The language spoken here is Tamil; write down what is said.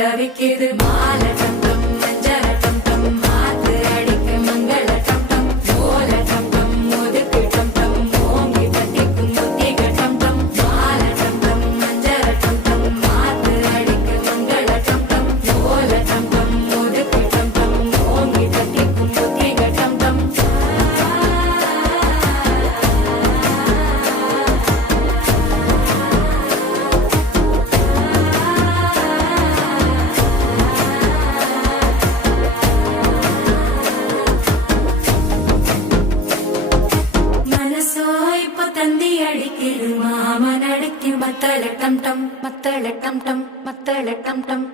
தவிக்குது மால டம் டம் மஞ்சள டம் டம் மாத்து அடிக்க மங்கள டம் டம் ஓல டம் டம் முதுக்கு டம் டம் ஓங்கி தட்டிக்கும் முத்திக டம் டம் மால டம் டம் மஞ்சள டம் டம் மாத்து அடிக்க மங்கள டம் டம் ஓல டம் டம் முதுக்கு டம் டம் ஓங்கி தட்டிக்கும் முத்திக டம் டம் மனசோ இப்ப தந்தி அடிக்குது மாமன் அடிக்கும் மத்தள டம் டம் மத்தள டம் டம் மத்தள டம் டம்